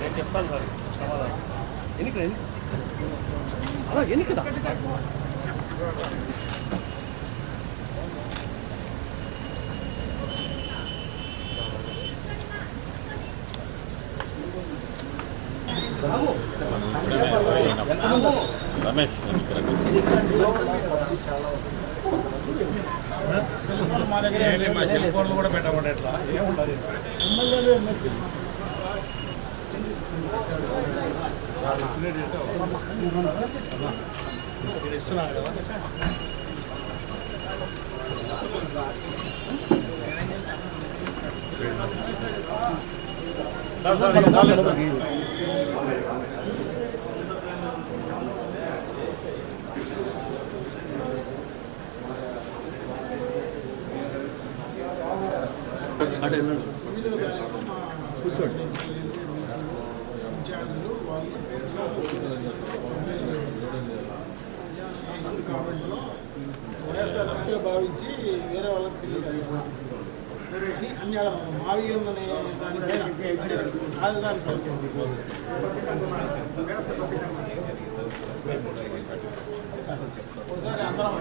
నేను చెప్తాను సార్ సమాధానం ఎన్నికలు అలా ఎన్నికదా రమేష్ మా దగ్గర మా సెల్ ఫోన్లు కూడా పెట్టమంటే ఎట్లా ఏముంటుంది ఇస్తున్నారు కదా కూర్చోండి ఇన్ఛార్జీలు వాళ్ళు కామెంట్లో వైఎస్ఆర్గా భావించి వేరే వాళ్ళకి తెలియజేస్తారు అని అన్ని మావియన్ అనే దానిపైన రాజధాని ఒకసారి అందరం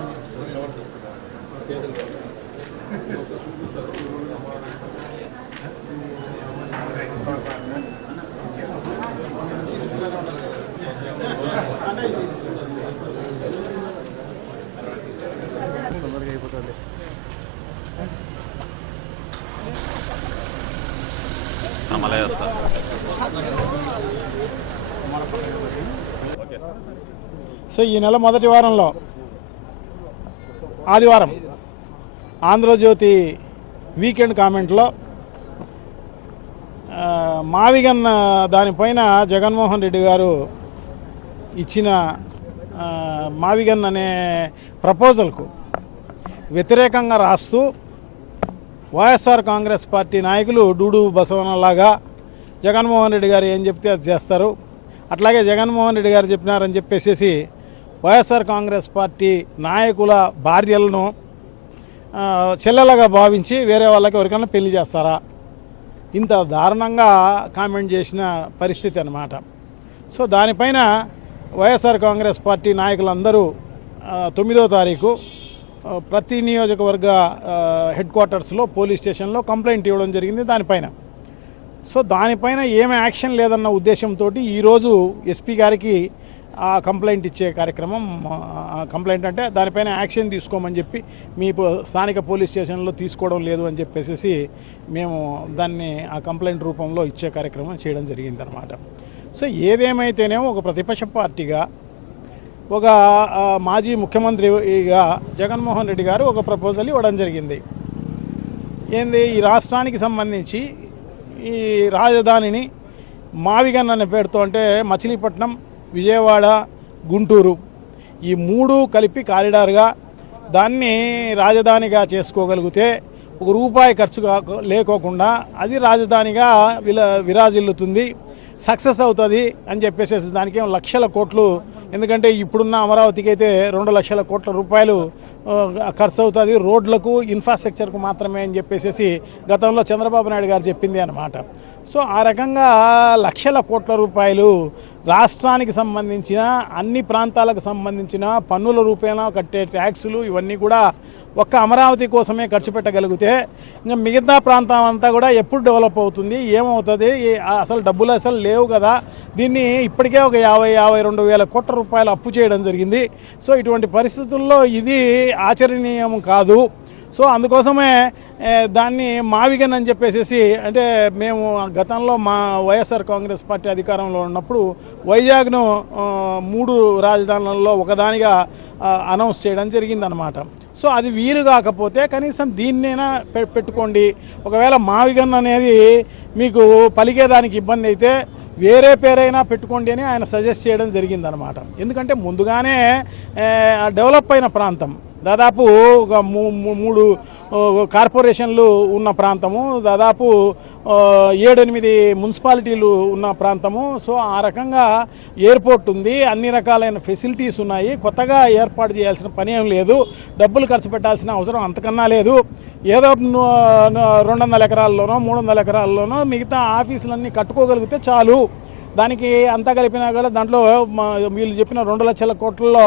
తొందరగా అయిపోతుంది సో ఈ నెల మొదటి వారంలో ఆదివారం ఆంధ్రజ్యోతి వీకెండ్ కామెంట్లో మావిగన్ దానిపైన జగన్మోహన్ రెడ్డి గారు ఇచ్చిన మావిగన్ అనే ప్రపోజల్కు వ్యతిరేకంగా రాస్తూ వైఎస్ఆర్ కాంగ్రెస్ పార్టీ నాయకులు డూడు బసవనలాగా జగన్మోహన్ రెడ్డి గారు ఏం చెప్తే అది చేస్తారు, అట్లాగే జగన్మోహన్ రెడ్డి గారు చెప్పినారని చెప్పేసి వైఎస్ఆర్ కాంగ్రెస్ పార్టీ నాయకుల భార్యలను చెల్లెలుగా భావించి వేరే వాళ్ళకి ఎవరికైనా పెళ్లి చేస్తారా, ఇంత దారుణంగా కామెంట్ చేసిన పరిస్థితి అన్నమాట. సో దానిపైన వైఎస్ఆర్ కాంగ్రెస్ పార్టీ నాయకులందరూ 9వ తారీఖు ప్రతి నియోజకవర్గ హెడ్ క్వార్టర్స్లో పోలీస్ స్టేషన్లో కంప్లైంట్ ఇవ్వడం జరిగింది దానిపైన. సో దానిపైన ఏమి యాక్షన్ లేదన్న ఉద్దేశంతో ఈరోజు ఎస్పీ గారికి ఆ కంప్లైంట్ ఇచ్చే కార్యక్రమం, కంప్లైంట్ అంటే దానిపైన యాక్షన్ తీసుకోమని చెప్పి మీ స్థానిక పోలీస్ స్టేషన్లో తీసుకోవడం లేదు అని చెప్పేసి మేము దాన్ని ఆ కంప్లైంట్ రూపంలో ఇచ్చే కార్యక్రమం చేయడం జరిగిందనమాట. సో ఏదేమైతేనేమో ఒక ప్రతిపక్ష పార్టీగా ఒక మాజీ ముఖ్యమంత్రిగా జగన్మోహన్ రెడ్డి గారు ఒక ప్రపోజల్ ఇవ్వడం జరిగింది. ఏంది, ఈ రాష్ట్రానికి సంబంధించి ఈ రాజధానిని మావిగన్ అనే పేరుతో, అంటే మచిలీపట్నం, విజయవాడ, గుంటూరు ఈ 3 కలిపి కారిడార్గా దాన్ని రాజధానిగా చేసుకోగలిగితే ₹1 ఖర్చు లేకోకుండా అది రాజధానిగా విరాజిల్లుతుంది, సక్సెస్ అవుతుంది అని చెప్పేసి దానికి లక్షల కోట్లు, ఎందుకంటే ఇప్పుడున్న అమరావతికి అయితే 2 లక్షల కోట్ల రూపాయలు ఖర్చు అవుతుంది రోడ్లకు, ఇన్ఫ్రాస్ట్రక్చర్కు మాత్రమే అని చెప్పేసి గతంలో చంద్రబాబు నాయుడు గారు చెప్పింది అన్నమాట. సో ఆ రకంగా లక్షల కోట్ల రూపాయలు రాష్ట్రానికి సంబంధించిన అన్ని ప్రాంతాలకు సంబంధించిన పన్నుల రూపేణా కట్టే ట్యాక్సులు ఇవన్నీ కూడా ఒక్క అమరావతి కోసమే ఖర్చు పెట్టగలిగితే ఇంకా మిగతా ప్రాంతం అంతా కూడా ఎప్పుడు డెవలప్ అవుతుంది, ఏమవుతుంది, అసలు డబ్బులు అసలు లేవు కదా. దీన్ని ఇప్పటికే ఒక 52 వేల కోట్ల రూపాయలు అప్పు చేయడం జరిగింది. సో ఇటువంటి పరిస్థితుల్లో ఇది ఆచరణీయం కాదు. సో అందుకోసమే దాన్ని మావిగన్ అని చెప్పేసి, అంటే మేము గతంలో మా వైఎస్ఆర్ కాంగ్రెస్ పార్టీ అధికారంలో ఉన్నప్పుడు వైజాగ్ను 3 రాజధానులలో ఒకదానిగా అనౌన్స్ చేయడం జరిగిందనమాట. సో అది వీలు కాకపోతే కనీసం దీన్నైనా పెట్టుకోండి, ఒకవేళ మావిగన్ అనేది మీకు పలికేదానికి ఇబ్బంది అయితే వేరే పేరైనా పెట్టుకోండి అని ఆయన సజెస్ట్ చేయడం జరిగిందనమాట. ఎందుకంటే ముందుగానే డెవలప్ అయిన ప్రాంతం దాదాపు ఒక మూడు కార్పొరేషన్లు ఉన్న ప్రాంతము, దాదాపు 7-8 మున్సిపాలిటీలు ఉన్న ప్రాంతము. సో ఆ రకంగా ఎయిర్పోర్ట్ ఉంది, అన్ని రకాలైన ఫెసిలిటీస్ ఉన్నాయి. కొత్తగా ఏర్పాటు చేయాల్సిన పని ఏం లేదు, డబ్బులు ఖర్చు పెట్టాల్సిన అవసరం అంతకన్నా లేదు. ఏదో 200 ఎకరాల్లోనో 300 ఎకరాల్లోనో మిగతా ఆఫీసులన్నీ కట్టుకోగలిగితే చాలు. దానికి అంతా కలిపినా కూడా దాంట్లో వీళ్ళు చెప్పిన 2 లక్షల కోట్లలో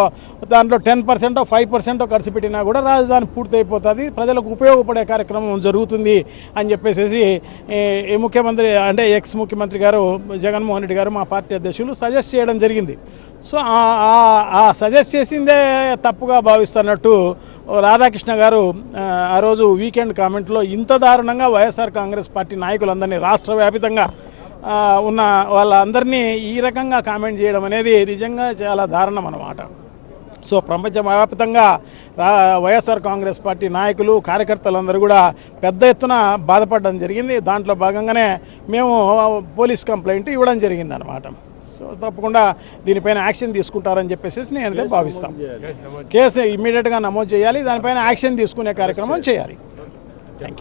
దాంట్లో 10% 5% ఖర్చు పెట్టినా కూడా రాజధాని పూర్తయిపోతుంది, ప్రజలకు ఉపయోగపడే కార్యక్రమం జరుగుతుంది అని చెప్పేసి ముఖ్యమంత్రి అంటే ఎక్స్ ముఖ్యమంత్రి గారు జగన్మోహన్ రెడ్డి గారు మా పార్టీ అధ్యక్షులు సజెస్ట్ చేయడం జరిగింది. సో ఆ సజెస్ట్ చేసిందే తప్పుగా భావిస్తున్నట్టు రాధాకృష్ణ గారు ఆ రోజు వీకెండ్ కామెంట్లో ఇంత దారుణంగా వైఎస్ఆర్ కాంగ్రెస్ పార్టీ నాయకులందరినీ రాష్ట్ర వ్యాపితంగా ఉన్న వాళ్ళందరినీ ఈ రకంగా కామెంట్ చేయడం అనేది నిజంగా చాలా దారుణం అన్నమాట. సో ప్రపంచవ్యాప్తంగా వైఎస్ఆర్ కాంగ్రెస్ పార్టీ నాయకులు కార్యకర్తలందరూ కూడా పెద్ద ఎత్తున బాధపడడం జరిగింది. దాంట్లో భాగంగానే మేము పోలీస్ కంప్లైంట్ ఇవ్వడం జరిగింది అన్నమాట. సో తప్పకుండా దీనిపైన యాక్షన్ తీసుకుంటారని చెప్పేసి నేను భావిస్తాను. కేసు ఇమ్మీడియట్గా నమోదు చేయాలి, దానిపైన యాక్షన్ తీసుకునే కార్యక్రమం చేయాలి. Thank you.